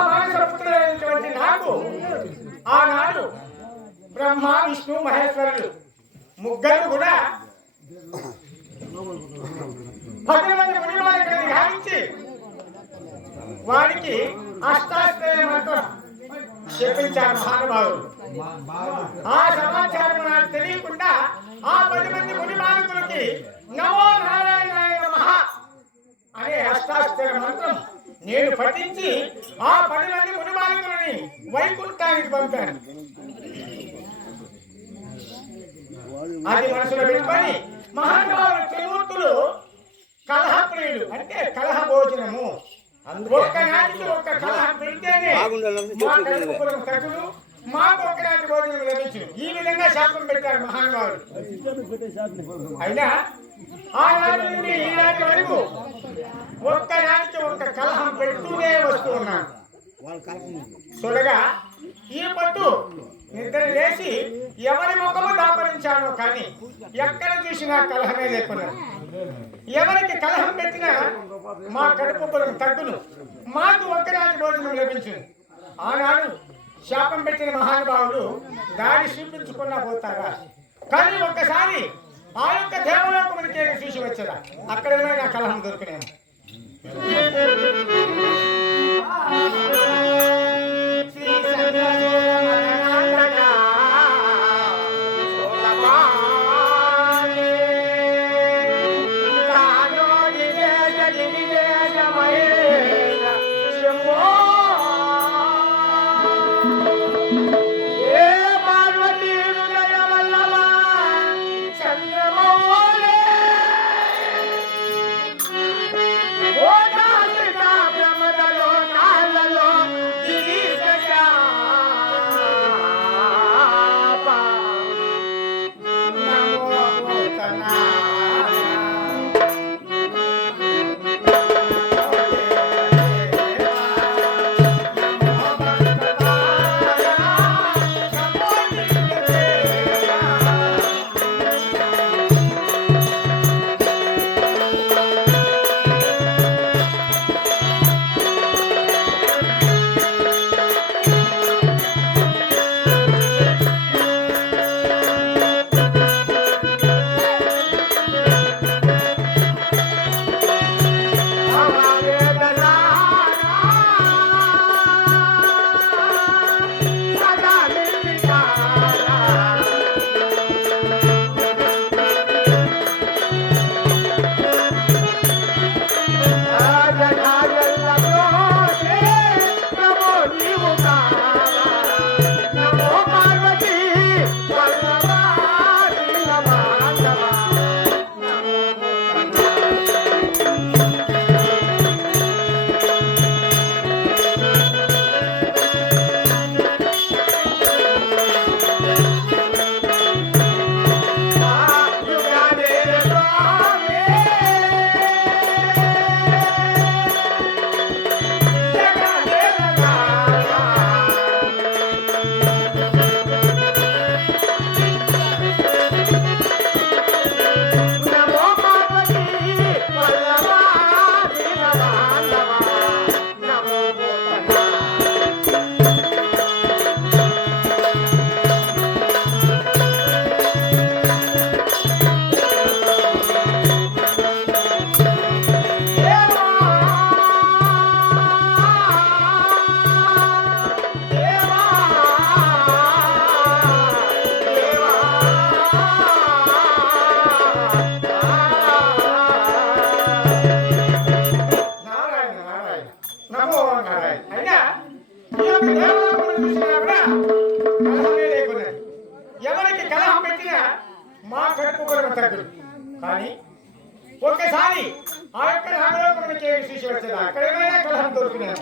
మానసపుత్రుడైనటువంటి నాకు ఆనాడు బ్రహ్మ విష్ణు మహేశ్వరులు ముగ్గురు కూడా పది మంది మునివాళ్ళని ధ్యానించి వారికి అష్టాశ్రయ మంత్రం చెప్పించారు మహానుభావులు ఆ సమాచారం నాకు తెలియకుండా ఆ పది మంది ముని బాధితులకి నమో నారాయణ మహా అనే అష్టాక్షర మంత్రం నేను పఠించి ఆ పది మంది ముని వైకుంఠానికి పంపాను. అది మనసులో పెట్టుకొని మహానుభావులు త్రిమూర్తులు కలహప్రియులు అంటే కలహ భోజనము ఒక్క నాటికి ఒక్క కలహం పెడితేనే మా తగులు మాకు ఒక నాటి భోజనం లభించు ఈ విధంగా శాపం పెట్టారు మహానుభావులు. అయినా ఆనాటి నుండి ఈనాటి వరకు ఒక్క నాటికి ఒక్క కలహం పెడుతూనే వస్తూ ఉన్నాను చూడగా ఈ పట్టు నిద్ర లేచి ఎవరి ముఖము దాపరించానో కానీ ఎక్కడ చూసినా కలహమే లేకున్నాను ఎవరికి కలహం పెట్టినా మా కడుపు పొలం తగ్గును. మాకు ఒక్కరాజు భోజనం లభించింది ఆనాడు శాపం పెట్టిన మహానుభావులు దారి చూపించుకున్నా పోతారా కానీ ఒక్కసారి ఆ యొక్క దేవలోకమునికి చూసి వచ్చేదా అక్కడ ఏమైనా కలహం దొరికినాను দরকার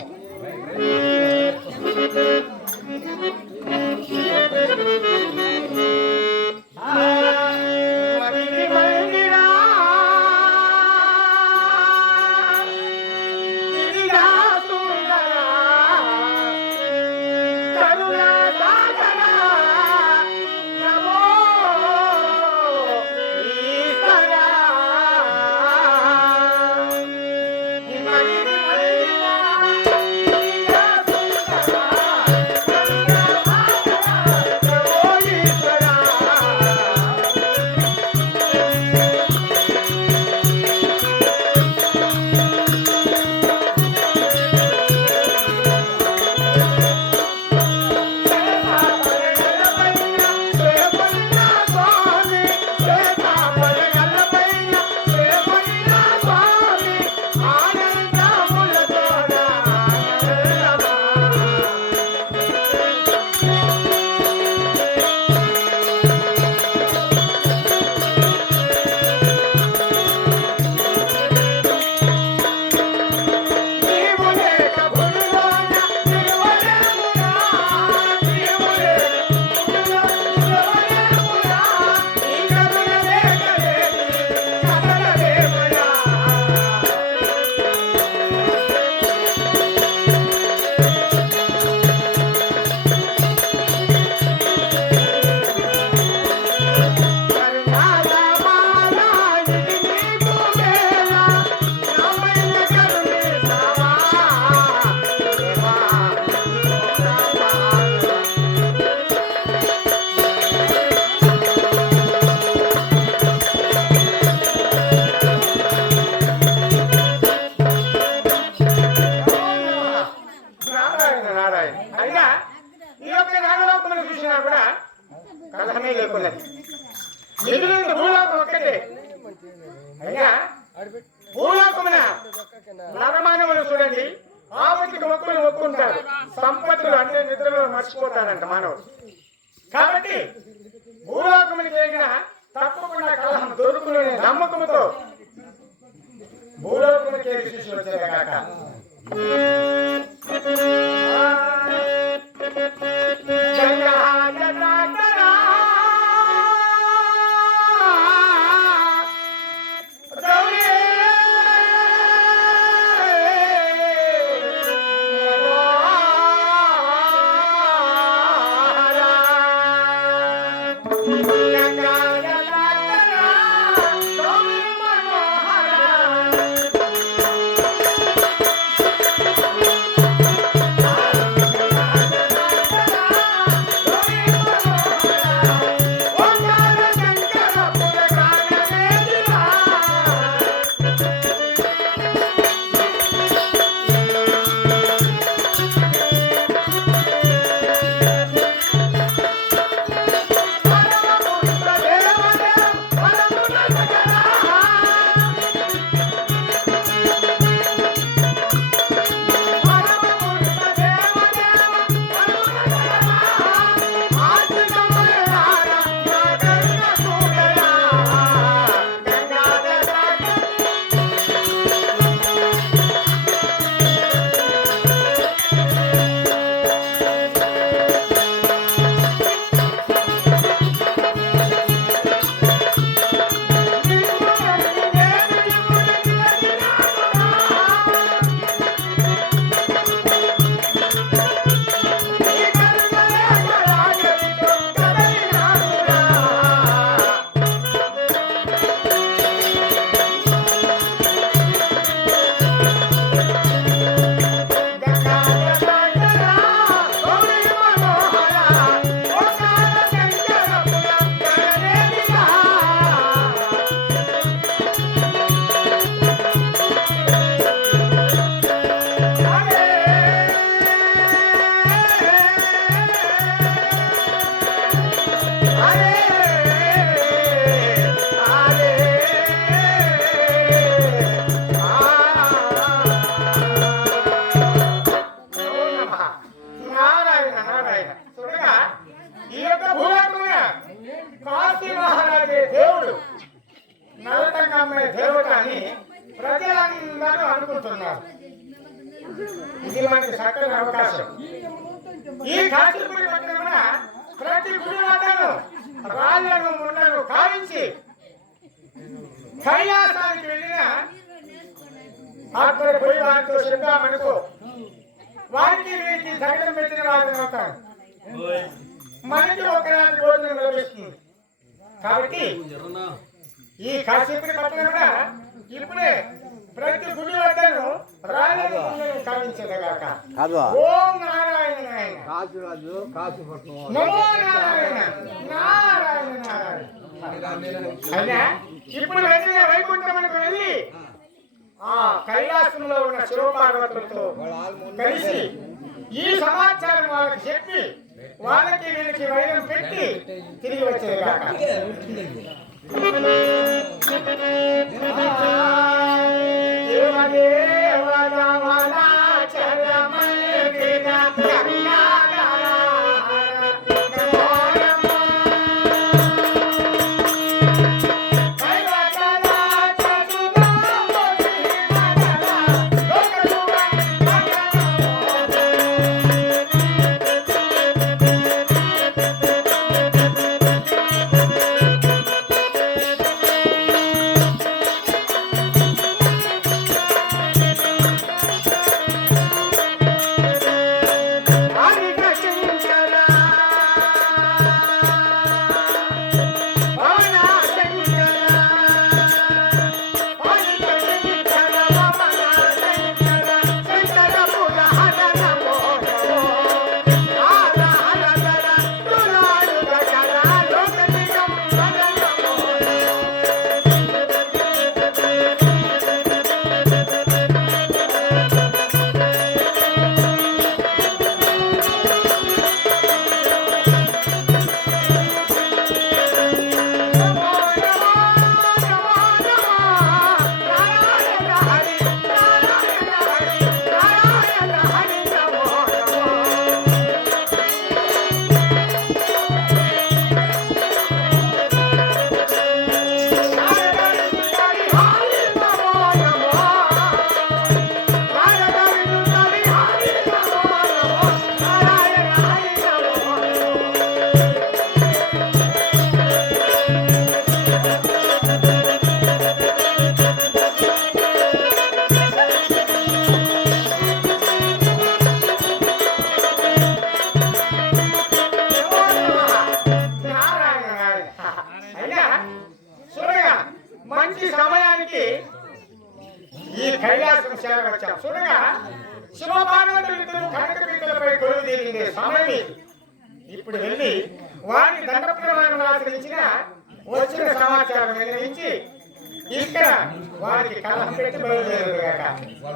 నరమానవులు చూడండి. ఆవతికి మొక్కులు మొక్కుంటారు. సంపత్తులు అంటే నిద్రలో మర్చిపోతారంట మానవుడు. కాబట్టి భూలోకములు చేసిన తప్పకుండా కలహం దొరుకునే నమ్మకముతో భూలోకమునికి చేసి శిష్యులు వచ్చారు కాక. అక్కడ పోయి వారితో చెప్పామనుకో వారికి వీరికి జగడం పెట్టిన వారిని అవుతారు మనకి ఒక రాత్రి భోజనం లభిస్తుంది కాబట్టి ఈ కాశీపురి పట్టణంలో ఇప్పుడే ప్రతి గుడి వద్దను ముళ్ళను కావించదగాక కాదు. ఓం నారాయణ రాజు నమో నారాయణ నారాయణ నారాయణ. అయినా ఇప్పుడు వెంటనే వెళ్ళి ఆ కైలాసంలో ఉన్న శివపార్వతులతో కలిసి ఈ సమాచారం వాళ్ళకి చెప్పి వాళ్ళకి వీళ్ళకి వైరం పెట్టి తిరిగి వచ్చేదాకా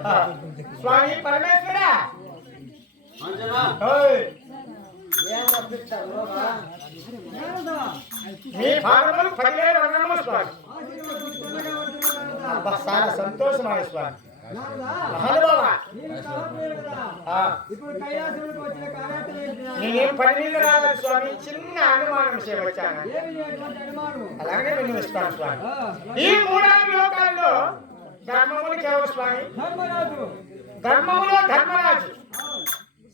ఆ, స్వామి పరమేశ్వర? మీ పాదములు పదివేల వందనము స్వామి. చాలా సంతోషమైన స్వామి? నేనేం పని మీద రాలేదు స్వామి? చిన్న అనుమానం వచ్చాను? అలాగే వినిపిస్తాను స్వామి. ఈ మూడాది లోకాల్లో ధర్మమునికి ఎవరు స్వామి. ధర్మరాజు. ధర్మములో ధర్మరాజు.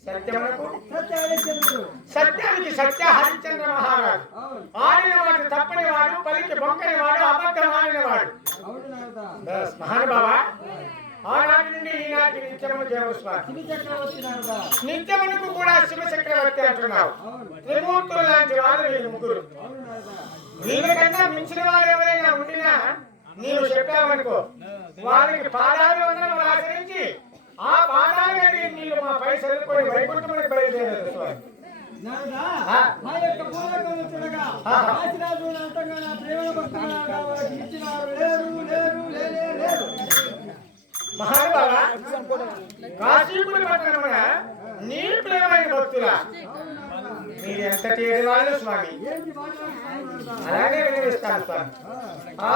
సత్యమునకు సత్య హరిశ్చంద్రుడు సత్యానికి సత్య హరిశ్చంద్ర మహారాజు. అవును. ఆడిన వాడు తప్పని వాడు పలికి బొక్కని వాడు అబద్ధం ఆడిన వాడు అవును నారద. బస్ మహానుభావ? ఆనాటి నుండి ఈనాటి నిత్యము దేవుడు స్వామి. శివ చక్రవర్తి నారద. నిత్యమునకు కూడా శివ చక్రవర్తి అంటున్నావు. త్రిమూర్తులు లాంటి వారు వీళ్ళు ముగ్గురు. వీళ్ళకన్నా మించిన వారు ఎవరైనా ఉండినా నీవు చెప్పావనుకో వారికి పాదాలు వందనం ఆచరించి ఆ పాదాలు కడిగి నీళ్ళు మా పై చదువుకొని వైకుంఠములకు బయలుదేరారు స్వామి. మా యొక్క పూర్వకం చూడగా ఆ. కాశీరాజు అంతంగా నా ప్రేమ భక్తులు వారికి ఇచ్చిన వారు లేరు లేరు లేరే లేరు మహానుభావ కాశీపురి పట్టణమున నీ ప్రేమైన భక్తుల మీరు ఎంత తీరు వాళ్ళు స్వామి. అలాగే వినిపిస్తాను స్వామి. ఆ,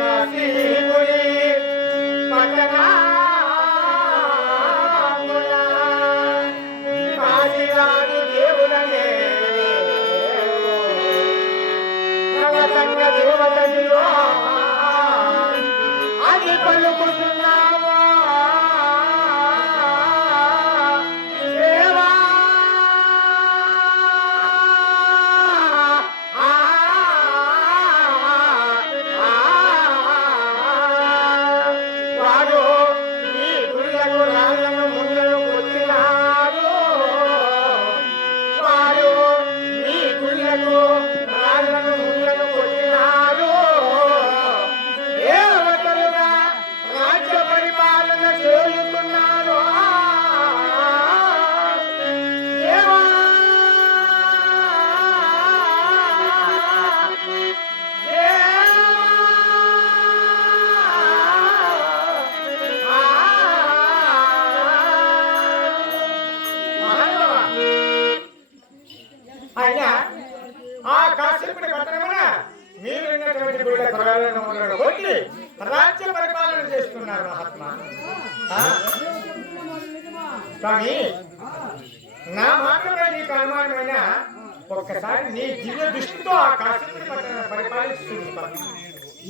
కాశీపురి అది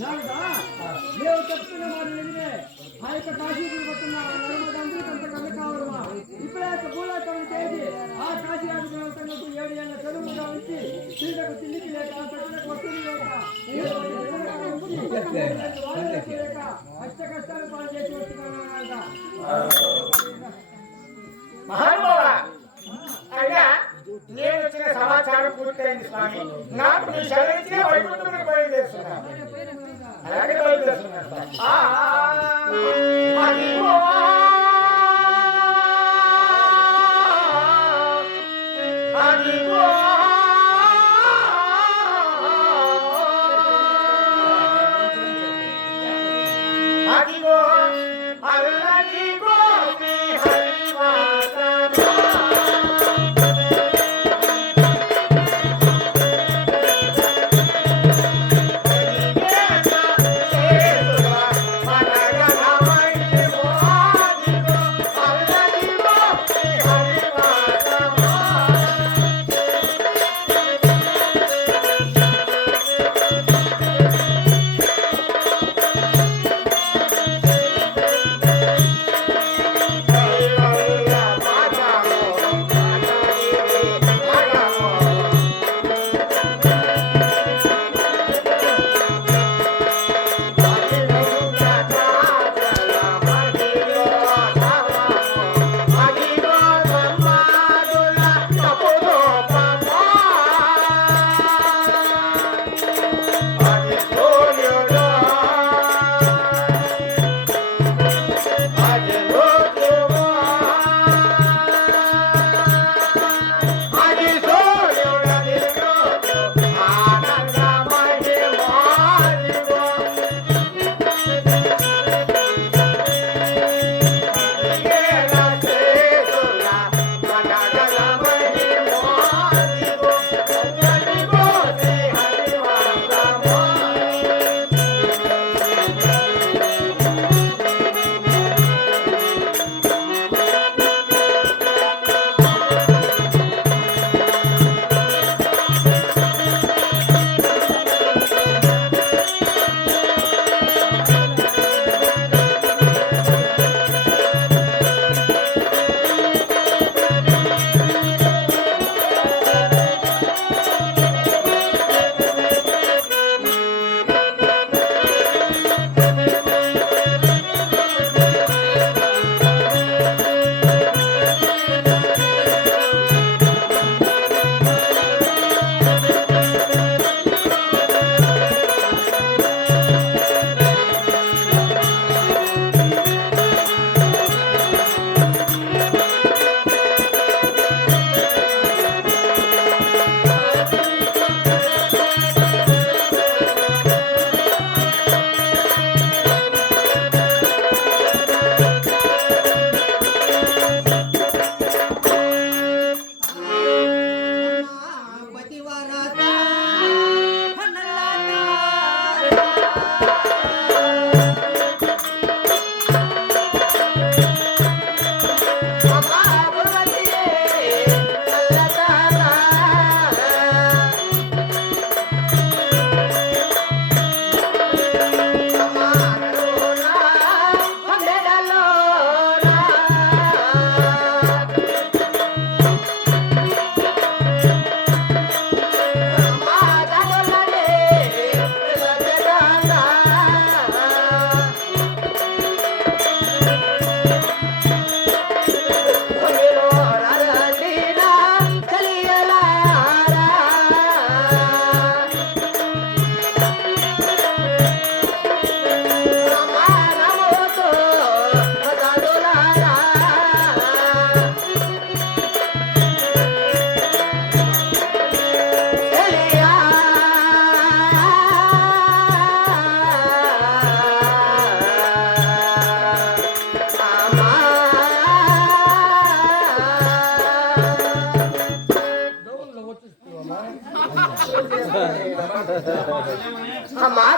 నారదా? మేము చెప్తున్న మాట నిజమే ఆ యొక్క కాశీపురి పట్టున్న నర్మదండ్రి కొంత కళ్ళ కావడమా? ఇప్పుడే యొక్క భూలోకం చేసి ఆ కాశీరాజు గ్రంథంలో ఏడు ఏళ్ళ చదువుగా ఉంచి తిండకు తిండికి లేక పెట్టినకు వస్తుంది లేక అష్ట కష్టాలు పాలు చేసి వస్తున్నాను నారదా? మహానుభావ అయినా నేను వచ్చిన సమాచారం పూర్తయింది స్వామి. నాకు మీ సెలవిచ్చే వైకుంఠమునికి బయలుదేరుతున్నాను అలాగే బయలుదేరుతున్నాను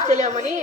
తెలియమని